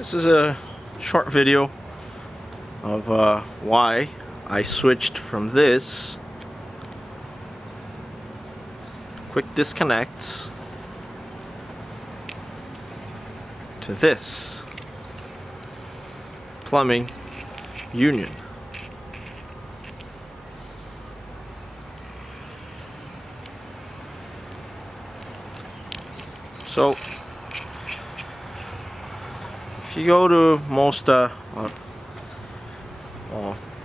This is a short video of why I switched from this quick disconnects to this plumbing union. So if you go to most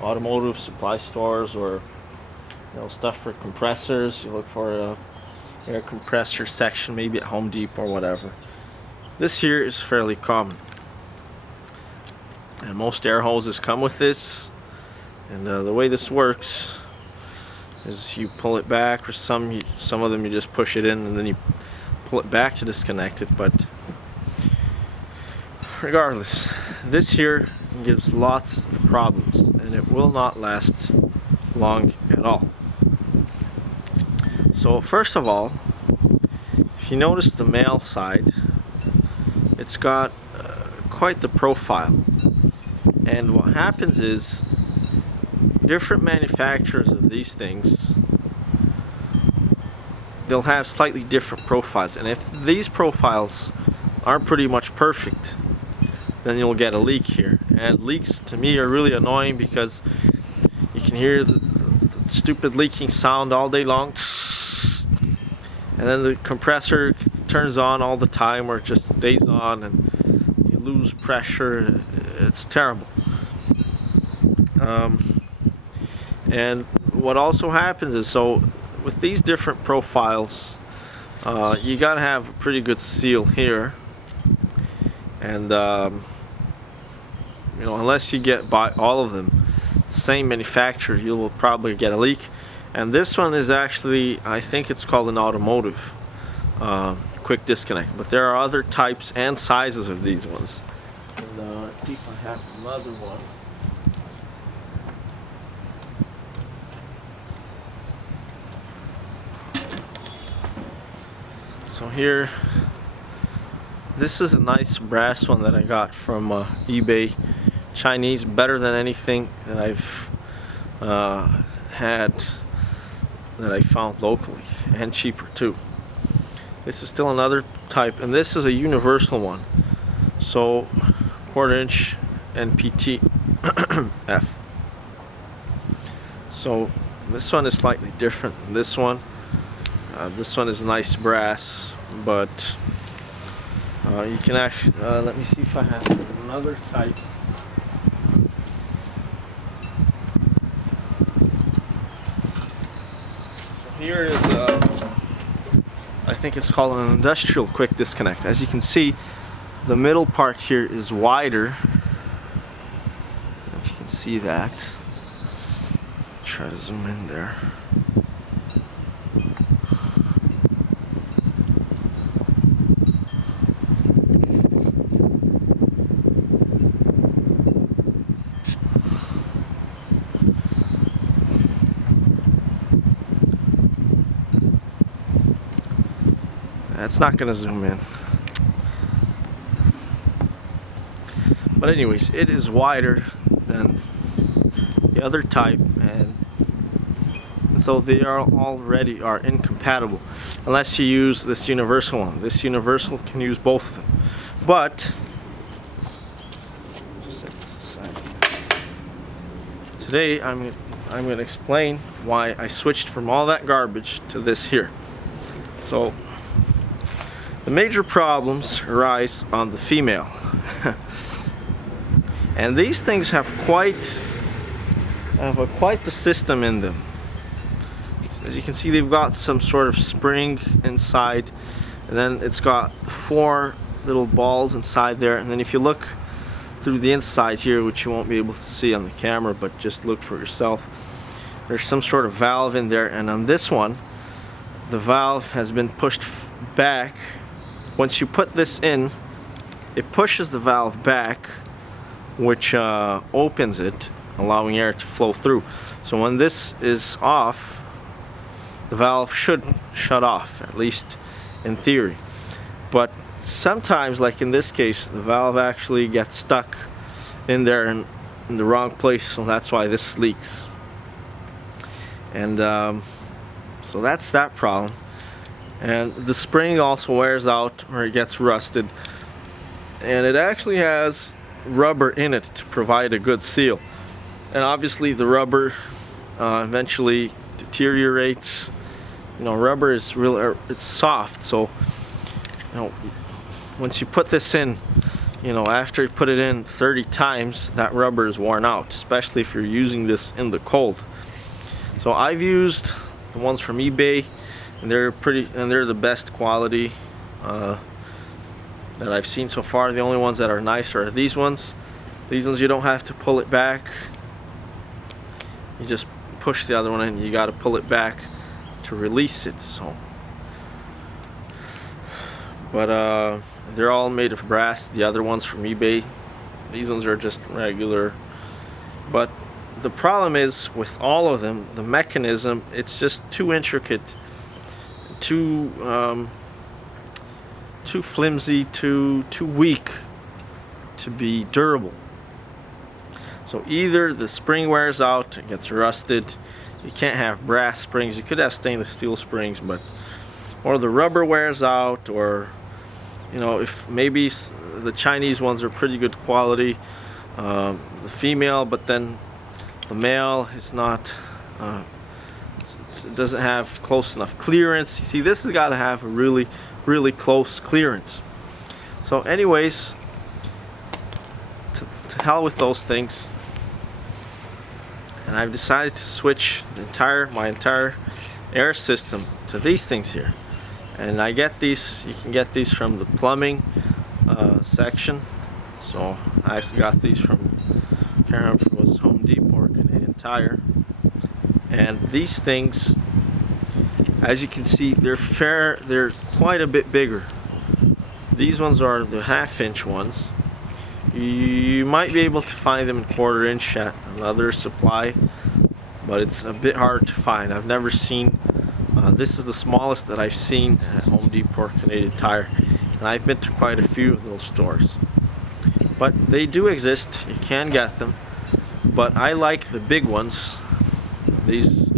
automotive supply stores or stuff for compressors, you look for a air compressor section, maybe at Home Depot or whatever. This here is fairly common, and most air hoses come with this. And the way this works is you pull it back, or some of them you just push it in and then you pull it back to disconnect it. But regardless, this here gives lots of problems and it will not last long at all. So first of all, if you notice the male side, it's got quite the profile, and what happens is different manufacturers of these things, they'll have slightly different profiles, and if these profiles aren't pretty much perfect, then you'll get a leak here. And leaks to me are really annoying because you can hear the stupid leaking sound all day long, and then the compressor turns on all the time or it just stays on and you lose pressure. It's terrible. And what also happens is, so with these different profiles, you gotta have a pretty good seal here, and unless you get by all of them same manufacturer, you will probably get a leak. And this one is actually, I think it's called an automotive quick disconnect, but there are other types and sizes of these ones. And let's see if I have another one. So here, this is a nice brass one that I got from eBay. Chinese, better than anything that I've had that I found locally, and cheaper too. This is still another type, and this is a universal one. So 1/4 inch NPT F. So this one is slightly different than this one. This one is nice brass, but you can actually, let me see if I have another type. So here is, I think it's called an industrial quick disconnect. As you can see, the middle part here is wider. If you can see that. Try to zoom in there. It's not going to zoom in. But anyways, it is wider than the other type, and so they are already incompatible unless you use this universal one. This universal can use both of them. But just set this aside. Today I'm going to explain why I switched from all that garbage to this here. So the major problems arise on the female. And these things have quite the system in them. As you can see, they've got some sort of spring inside, and then it's got 4 little balls inside there. And then if you look through the inside here, which you won't be able to see on the camera, but just look for yourself, there's some sort of valve in there. And on this one, the valve has been pushed back. Once you put this in, it pushes the valve back, which opens it, allowing air to flow through. So when this is off, the valve should shut off, at least in theory. But sometimes, like in this case, the valve actually gets stuck in there and in the wrong place, so that's why this leaks. And so that's that problem. And the spring also wears out, or it gets rusted, and it actually has rubber in it to provide a good seal. And obviously the rubber eventually deteriorates. You know, rubber is real, it's soft, so you know, once you put this in, you know, after you put it in 30 times, that rubber is worn out, especially if you're using this in the cold. So I've used the ones from eBay, and they're the best quality that I've seen so far. The only ones that are nice are these ones. These ones you don't have to pull it back. You just push the other one in, you got to pull it back to release it. So, but they're all made of brass. The other ones from eBay, these ones are just regular. But the problem is with all of them, the mechanism, it's just too intricate, too flimsy, too weak to be durable. So either the spring wears out, it gets rusted. You can't have brass springs. You could have stainless steel springs, but or the rubber wears out, or you know, if maybe the Chinese ones are pretty good quality, the female, but then the male is not. It doesn't have close enough clearance. You see, this has got to have a really close clearance. So anyways, to hell with those things, and I've decided to switch my entire air system to these things here. And I get these, you can get these from the plumbing section. So I actually got these from, I can't remember if it was Home Depot or Canadian Tire. And these things, as you can see, they're quite a bit bigger. These ones are the 1/2-inch ones. You might be able to find them in 1/4-inch at another supply, but it's a bit hard to find. I've never seen, this is the smallest that I've seen at Home Depot or Canadian Tire, and I've been to quite a few of those stores. But they do exist, you can get them, but I like the big ones, these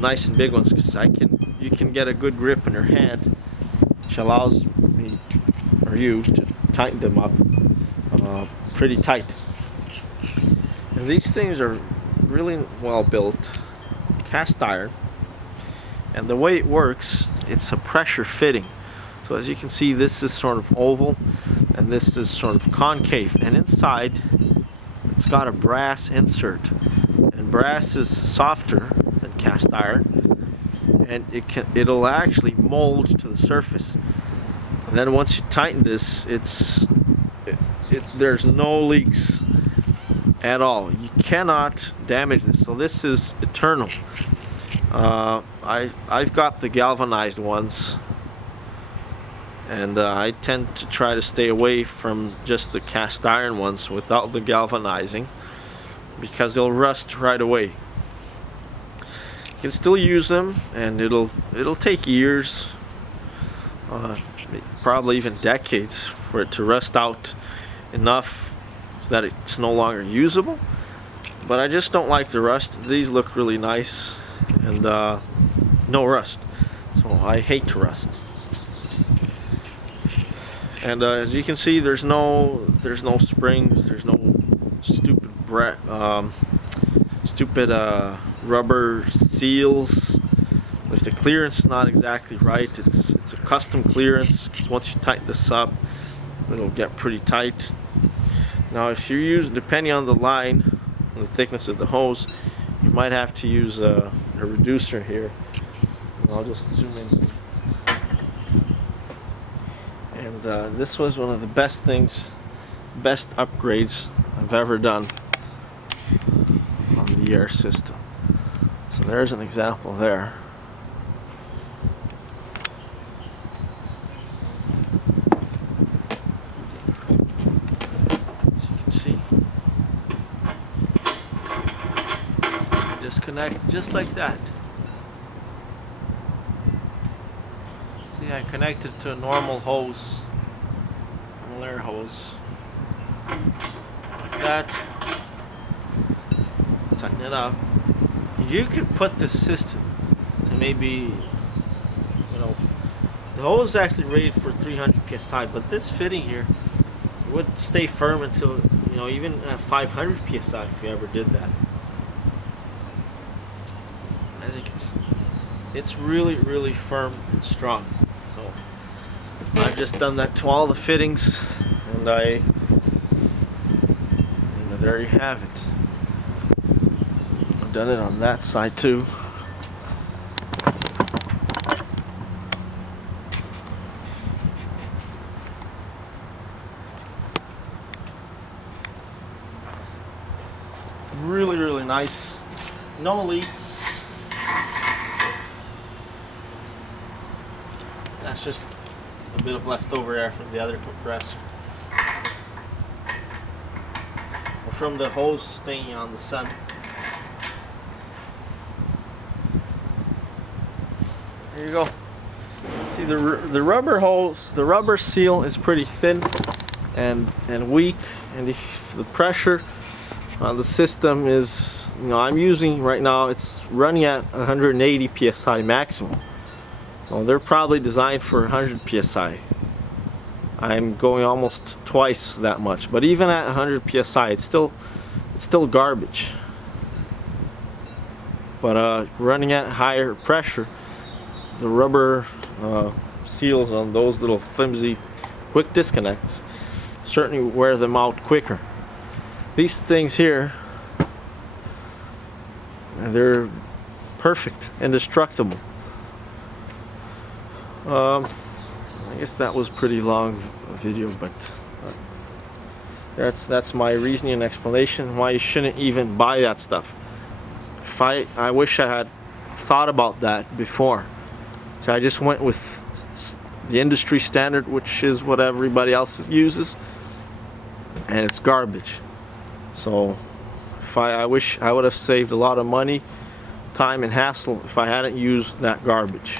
nice and big ones, because you can get a good grip in your hand, which allows me or you to tighten them up pretty tight. And these things are really well built, cast iron, and the way it works, it's a pressure fitting. So as you can see, this is sort of oval and this is sort of concave, and inside it's got a brass insert, and brass is softer than cast iron, and it'll actually mold to the surface. And then once you tighten this, there's no leaks at all. You cannot damage this. So this is eternal. I've got the galvanized ones, and I tend to try to stay away from just the cast iron ones without the galvanizing, because they'll rust right away. You can still use them, and it'll take years, probably even decades, for it to rust out enough so that it's no longer usable. But I just don't like the rust. These look really nice, and no rust, so I hate rust. And as you can see, there's no springs, there's no stupid rubber seals. If the clearance is not exactly right, it's a custom clearance, because once you tighten this up, it'll get pretty tight. Now if you use, depending on the line and the thickness of the hose, you might have to use a reducer here. And I'll just zoom in. And this was one of the best upgrades I've ever done on the air system. So there's an example there. As you can see, disconnect just like that. See See, I connected to a normal hose, normal air hose, like that. Tighten it up. And you could put the system to maybe, you know, the hose is actually rated for 300 psi, but this fitting here would stay firm until, you know, even at 500 psi if you ever did that. As you can see, it's really, really firm and strong. So I've just done that to all the fittings, and there you have it. I've done it on that side too. Really, really nice. No leaks. That's just a bit of leftover air from the other compressor, or from the hose staying on the sun. There you go. See, the rubber hose, the rubber seal is pretty thin and weak, and if the pressure on the system is, you know, I'm using right now, it's running at 180 psi maximum. So they're probably designed for 100 psi. I'm going almost twice that much, but even at 100 psi, it's still garbage. But running at higher pressure, the rubber seals on those little flimsy quick disconnects certainly wear them out quicker. These things here, they're perfect, indestructible. I guess that was pretty long video, but that's my reasoning and explanation why you shouldn't even buy that stuff. I wish I had thought about that before. So I just went with the industry standard, which is what everybody else uses, and it's garbage. So I wish I would have saved a lot of money, time, and hassle if I hadn't used that garbage.